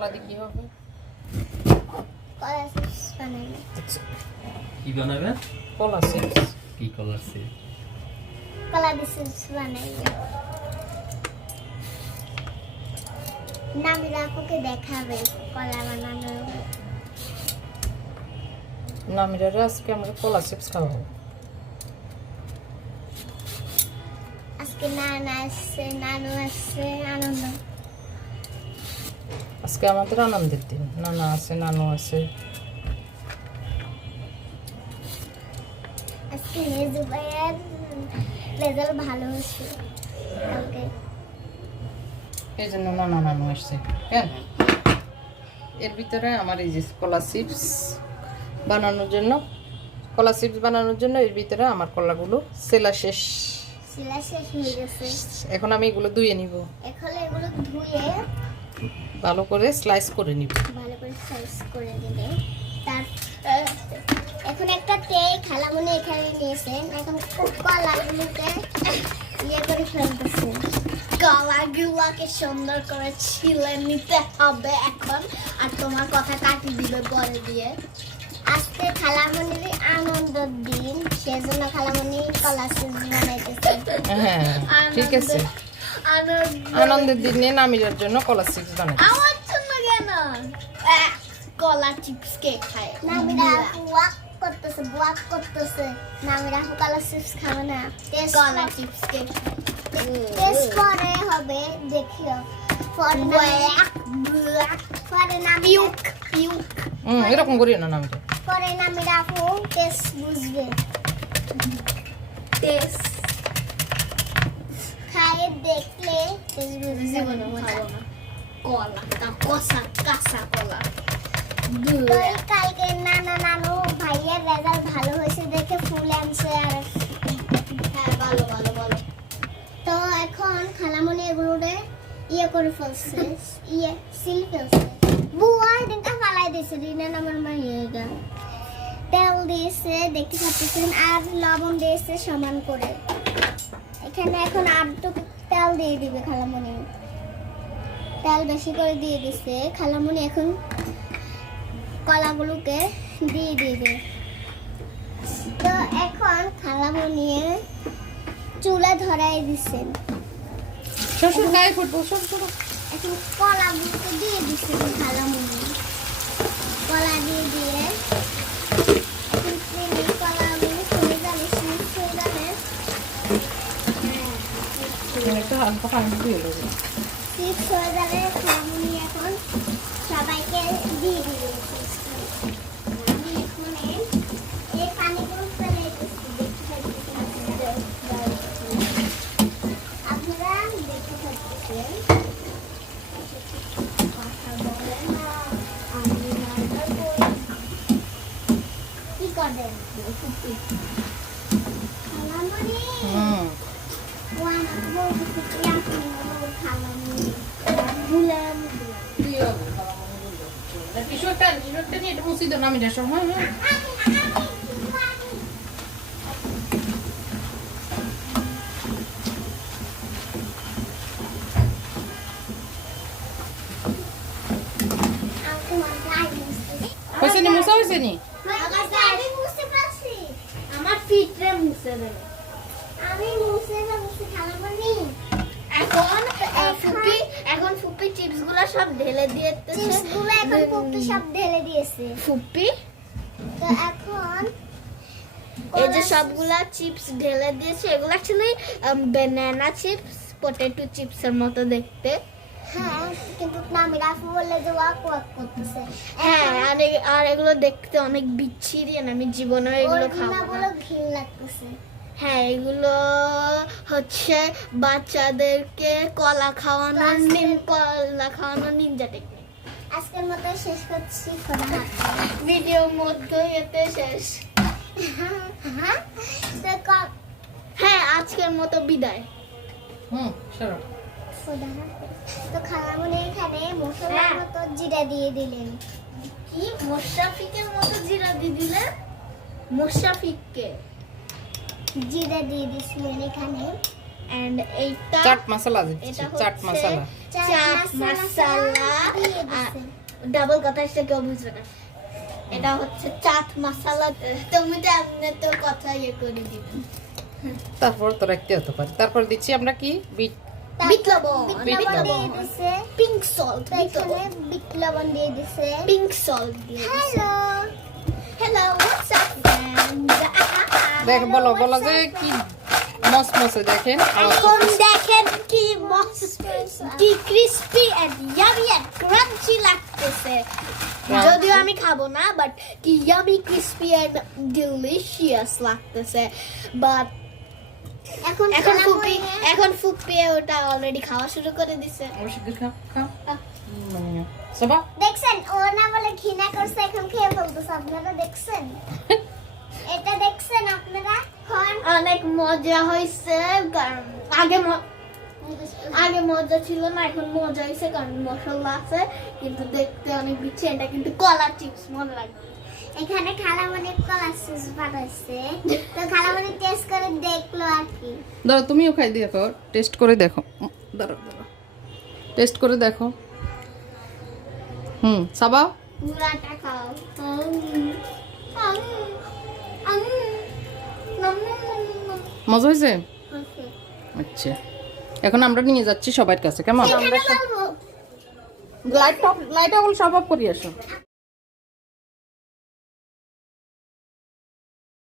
কলা দিয়ে কি হবে? কলা চিপস বানাবে। কি বানাবে? কলা চিপস। কি কলার চিপস? কলা দিয়ে চিপস বানাবে। নামিরা আপুকে দেখাবে কলা বানানো। নামিরা আজকে আমরা কলা চিপস খাওয়াবো। আজকে নানু আসছে আনন্দ। আজকে আমাদের আনন্দের দিন। নানা আছে, নানু আছে। আজকে মেজু ভাইয়ের রেজাল্ট ভালো হয়েছে কালকে। এই জন্য নানা নানু আসছে। কেন? এর ভিতরে আমার এই যে কলা চিপস বানানোর জন্য এর ভিতরে আমার কলাগুলো সেলা শেষ হয়ে গেছে। এখন আমি এগুলো ধুয়ে নিব। এখন এগুলো ধুয়ে ভালো করে স্লাইস করে নিব। ভালো করে সাইজ করে দিলে তার এখন একটা খালামুনি এখানে নিয়েছেন। এখন কলাগুলোকে করে ফেলতেছেন। কলাগুলোকে সুন্দর করে ছিলে নিতে হবে এখন। আর তোমার কথা কাটি দিবে পরে দিয়ে। আজকে খালামুনির আনন্দের দিন, সেজন্য খালামুনি কলা চিপস বানাইতেছে। হ্যাঁ ঠিক আছে। আনন্দের দিনে নামিরার জন্য কলা চিপস বানাই। আমার জন্য কেন কলা চিপস কে খায়? নামিরা ওয়াক করতেছে। নামিরা কলা চিপস খাবে না। কলা চিপস কে টেস্ট করে হবে, দেখিও। পরে এরকম করিও না নামিরা। পরে নামিরা আপু টেস্ট বুঝবে। টেস্ট খায়ে দেখলে টেস্ট বুঝবে না। কলাটা কাঁচা কলা। কালকে নানু ভাইয়ের রেজাল্ট ভালো হয়েছে দেখে ফুল আনছে। আর হ্যাঁ ভালো। তো এখন খালামুনি এগুলোরে করে ফেলছে, সিল ফেলছে। বুয়া দিনটা ফালাই দিয়েছে। রিনান আমার মাইয়েরা তেল দিয়েছে, দেখতে পাচ্ছেন। আর লবণ দিয়েছে সমান করে। এখানে এখন আর তেল দিয়ে দিবে খালামুনি। তেল বেশি করে দিয়ে দিছে খালামুনি। এখন কলাগুলোকে দিয়ে দিবে। তো এখন খালামুনি চুলা ধরাই দিচ্ছেন। শ্বশুর গায়ে ফুটবো শ্বশুর। এখন কলাগুলোকে দিয়ে দিচ্ছেন খালামুনি। কলা দিয়ে এখন কলাগুলো চলে যাবে, একটা হালকা পানি দিয়ে দেবো। চিপস হয়ে যাবে। খালামুনি এখন সবাইকে দিয়ে দিবে। আমি এখন এই পানিগুলো ফেলে দিচ্ছি। আপনারা দেখতে থাকতেছেন। কথা বলেন না, আমি নাটক করি। কি করেন খালামুনি? কিছু একটা নিয়ে এটা মুসি দাও নামিরা সব। হ্যাঁ হয়েছে নি মুসা হয়েছে নি। আমার ফিটরে মুছে দেবে। আমি মুছে দেবো খালামুনি। এখন ফুপি চিপস গুলো সব ঢেলে দিয়েছে। চিপস গুলো এখন ফুপি সব ঢেলে দিয়েছে। ফুপি তো এখন এই যে সবগুলা চিপস ঢেলে দিয়েছে। এগুলো অ্যাকচুয়ালি ব্যানানা চিপস, পটেটো চিপসের মতো দেখতে। হ্যাঁ কিন্তু নামিরা আপু বললে যে ওয়াক করতেছে। হ্যাঁ আর এগুলো দেখতে অনেক বিচ্ছিরি। আমি জীবনে এগুলো খাবো না, ঘিন লাগতেছে। হ্যাঁ এগুলো হচ্ছে বাচ্চাদেরকে কলা খাওয়ানোর নিনজা টেকনিক। আজকের মতো শেষ করছি। ভিডিও মধ্যে এতে শেষ। হ্যাঁ আজকের মতো বিদায়। তো খালামুনি এখানে মশলার মতো জিরা দিয়ে দিলেন। কি মোশাফিকের মতো জিরা দিয়ে দিলেন? মোশাফিককে জিরা দিয়ে দিছিলেন এখানে। এন্ড এইটা চাট মশলা দিচ্ছি, এটা চাট হচ্ছে মশলা। চাট মশলা। ডাবল কথা এসে কেউ বুঝবে না। এটা হচ্ছে চাট মশলা। তুমি তো এমনি তো কথা ইয়ে করে দিবে। তারপর তো রাখতে হতে পারে। তারপর দিচ্ছি আমরা কি বিট বিট লবণ, বিট লবণ। দিয়ে দিছে পিঙ্ক সল্ট, এখানে বিট লবণ দিয়ে দিছে, পিঙ্ক সল্ট দিয়ে দিছে। হ্যালো হোয়াটস আপ দেখ বলো বলো যে কি মসমসে দেখেন। এখন দেখেন কি কি crispy and yummy and crunchy লাগতেছে। Crunchy? যদিও আমি খাবো না, বাট কি ইয়ামি ক্রিস্পি এন্ড ডিলিশিয়াস লাগতেছে। বাট এখন ফুপি ওটা অলরেডি খাওয়া শুরু করে দিছে। অবশ্যই খা খা। সবা দেখছেন ও না বলে ঘৃণা করছে, এখন খেয়ে ফেলতেছে। আপনারা দেখছেন? এটা দেখছেন আপনারা? খান। অনেক মজা হয়েছে, কারণ আগে মজা ছিল না, এখন মজা হয়েছে কারণ মশলা আছে, কিন্তু দেখতে অনেক বিচ্ছে। এটা কিন্তু কলা চিপস মনে লাগবে। এখানে খালামণি কলা চিপস বানাইছে, তো খালামণি টেস্ট করে দেখলো আর কি। দাঁড়া তুমিও খাই দেখো, টেস্ট করে দেখো। দাঁড়া দাঁড়া টেস্ট করে দেখো। সাবা পুরাটা খাও। মজা হয়েছে? আচ্ছা এখন আমরা নিয়ে যাচ্ছি সবার কাছে, কেমন? এখানে বলবো লাইট অফ লাইট অফ সব অফ করি আসো।